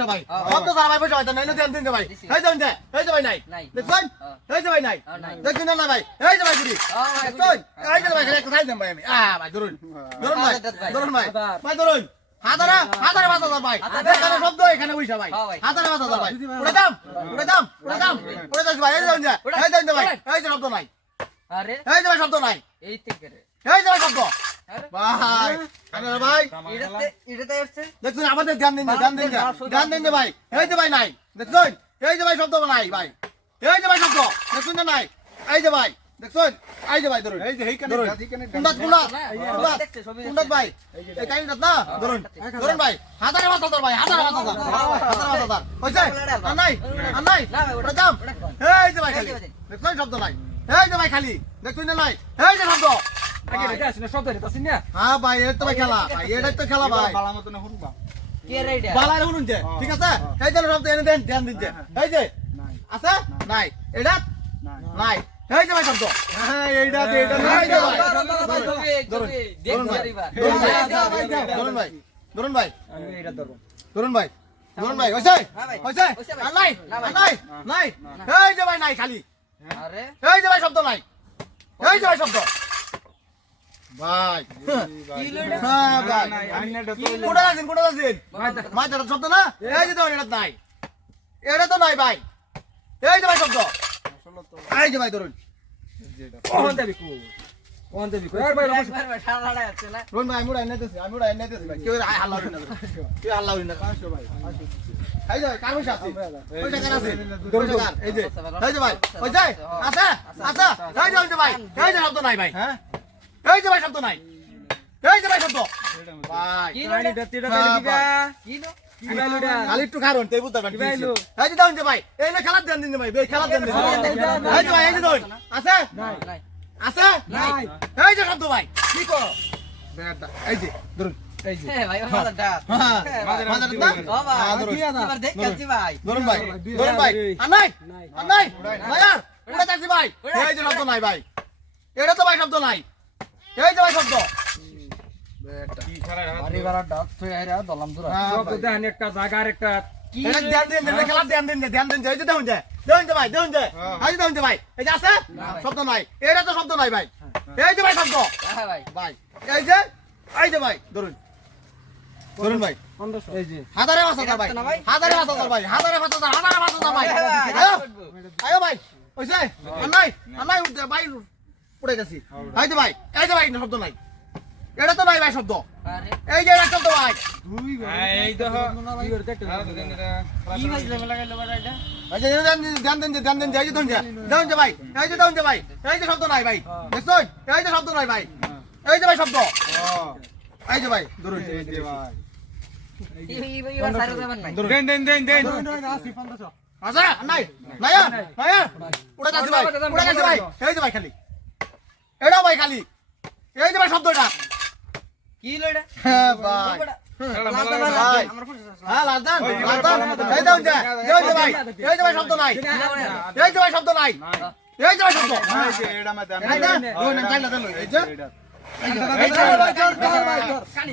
পয়সা ভাই। হ্যাঁ। শব্দ ভাই পয়সা ভাই নাই না দিন ভাই। এই দেন দে এই যে নাই। হ্যাঁ। এই যে নাই। হ্যাঁ, না ভাই? এই যে ভাই গুড়ি হ্যাঁ, ভাই। এই যে ভাই একটা খাই ভাই আমি? আ ভাই ধরুন। ধরুন ভাই ধরুন ভাই। ভাই ধরুন। হাজারে হাজারে পাঁচ হাজার ভাই। এখানে হাজার। শব্দ এখানে পয়সা ভাই। হ্যাঁ, ভাই। হাজারে পাঁচ হাজার ভাই। দাম দাম দাম। দাম। ভাই এই এই ভাই। এই শব্দ নাই। আরে। এই শব্দ নাই। এই থেকে এই যে শব্দ। ভাই ভাই দেখছেন আমাদের ধ্যান দিন ধ্যান দিন ধ্যান দিন ভাই এই যে ভাই নাই দেখছেন এই যে ভাই শব্দ নাই ভাই এই যে ভাই শব্দ দেখছেন না নাই এই যে ভাই দেখছেন এই যে ভাই ধরুন এই যে এইখানে এইখানে কুন্দাত কুন্দাত কুন্দাত দেখছে, ছবি কুন্দাত ভাই এই কাহিনীটা না ধরুন ধরুন ভাই হাজারে পাঁচ হাজার ভাই হাজারে পাঁচ হাজার হাজারে পাঁচ হাজার হয়েছে আর নাই আর নাই ওটা- ওটা দাম এই যে ভাই খালি দেখছেন শব্দ নাই এই যে ভাই খালি দেখছেন না নাই এই যে শব্দ শব্দ হ্যাঁ ভাই এটা তো খেলা ভাই এটাই তো খেলা ভাই বালা মতন হুরবা। কে রে এটা বালারে শুনুন যে ঠিক আছে এই যে শব্দ এনে দেন ধ্যান দিন যে এই যে আছে নাই এটা নাই। নাই এই যে ভাই শব্দ হ্যাঁ এইটা তো নাই যে ভাই ধরুন ধরুন ভাই ধরুন ভাই ধরুন ভাই আমি এটা ধরবো ধরুন ভাই ধরুন ভাই হইছে হ্যাঁ হইছে হইছে ভাই। আর নাই নাই নাই এই যে ভাই নাই খালি আরে এই যে ভাই শব্দ নাই এই যে ভাই শব্দ ভাই হ্যাঁ ভাই। নাই, আইনাটা তো হইল। কোনটা আছেন কোনটা আছেন? মাছ ধরার শব্দ না? এই যে ধরুন এটা নাই। এটা তো নাই ভাই। এই যে ভাই শব্দ। এই যে ভাই ধরুন। কোন দেবি কো? কোন দেবি কো? এর বাইরে বসে একবার ভাই আছে না? ভাই আমি উড়াই নিতেছি আমি উড়াই নিতেছি ভাই। কেউ হাল্লা হইনা কেউ হাল্লা হইনা আসো ভাই, এই যে কার পয়সা আছে পয়সা কার আছে যে- এই যে এই যে ভাই ওই যে আছে আছে এই যে ভাই এই যে শব্দ নাই ভাই। হ্যাঁ? এই যে ভাই শব্দ নাই। এই যে ভাই শব্দ। ভাই কি লো এটা এটা তেটা দেবি। কিবা কি লো কি বাইলো এটা খালি একটু খারুন তেই বুঝতে পারবেন এই যে দাও যে ভাই এই না খেলার দেন দিন ভাই বে খেলার দেন দিন এই যে ভাই এই যে দাও আছে? নাই। আছে? নাই। এই যে শব্দ ভাই কি কো এই যে ধরুন এই যে। হ্যাঁ ভাই আমার ডাক হ্যাঁ ভাই। মাদার না? ও ভাই হ্যাঁ, ধরুন। এবার দেখাচ্ছি ভাই। ধরুন ভাই ধরুন ভাই। আর নাই নাই আর নাই। নাই আর উড়ে যাচ্ছি ভাই। এই যে শব্দ নাই ভাই। এটা তো ভাই শব্দ নাই। এই যে ভাই শব্দ বাড়ি ডাক তুই আইরা দলাম দুরা হ্যাঁ, একটা কি ধ্যান দিন দিন খেলা ধ্যান দিন ধ্যান দিন এই যে দেখুন যে দেখুন যে ভাই দেখুন যে হ্যাঁ। দেখুন যে ভাই এই যে আছে শব্দ নাই এটা তো শব্দ নাই ভাই এই যে ভাই শব্দ হ্যাঁ ভাই ভাই এই যে এই যে ভাই ধরুন ধরুন ভাই হাজারে পাঁচ হাজার ভাই হাজারে পাঁচ হাজার ভাই হাজারে পাঁচ হাজার হাজারে পাঁচ হাজার ভাই হ্যাঁ আয়ো ভাই আর উঠতে ভাই পড়ে গেছি এই যে ভাই এই যে ভাই শব্দ নাই এটা তো নাই ভাই শব্দ এই যে এটা শব্দ ভাই দুই এই। কি তো কি ভাই লাগাইলো বড় এটা এই যে দিন ধ্যান দিন ধ্যান দিন এই যে ভাই এই যে দেখুন যে ভাই এই যে শব্দ নাই ভাই দেখছেন এই যে শব্দ নাই ভাই এই যে ভাই শব্দ এই যে ভাই ধরুন এই যে ভাই। ভাই দেন, দেন, দেন, দেন। নাই নাই নাই ভাই উড়ে যাচ্ছি ভাই এই যে ভাই খালি এটাও ভাই খালি এই যে ভাই শব্দটা কি লো এটা হ্যাঁ ভাই ভাই। হ্যাঁ লালদান লালদান এই দেখুন যে দেখুন যে ভাই এই যে ভাই শব্দ নাই এই যে ভাই শব্দ নাই নাই। এই যে ভাই শব্দ এই যে এটা মধ্যে আমি- এই যে, ওই না, তাই না, তাই না, এই যে, এটা। এই যে, এই যে,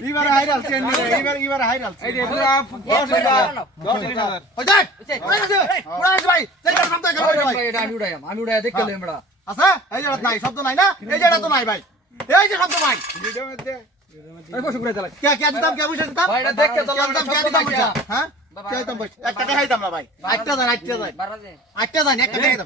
এবারে হাইরাল চেন রে, এবার- এবার হাইরাল চেন। এই যে পুরা দশ হাজার, দশ হাজার। ওই যে, উড়ে গেছে, উড়ে গেছে ভাই, এই যে শব্দ এখানে ওই যে ভাই। এটা আমি উড়াই দেখতে আছে? এই জায়গা নাই, শব্দ নাই না? এই জায়গা তো নাই ভাই। এই যে শব্দ ভাই? হ্যাঁ? বাবা, কে দিতাম পয়সা? এক টাকা খাইতাম না ভাই। আটটা দেন, আটটা দেন। বাড়া দেন, একটা।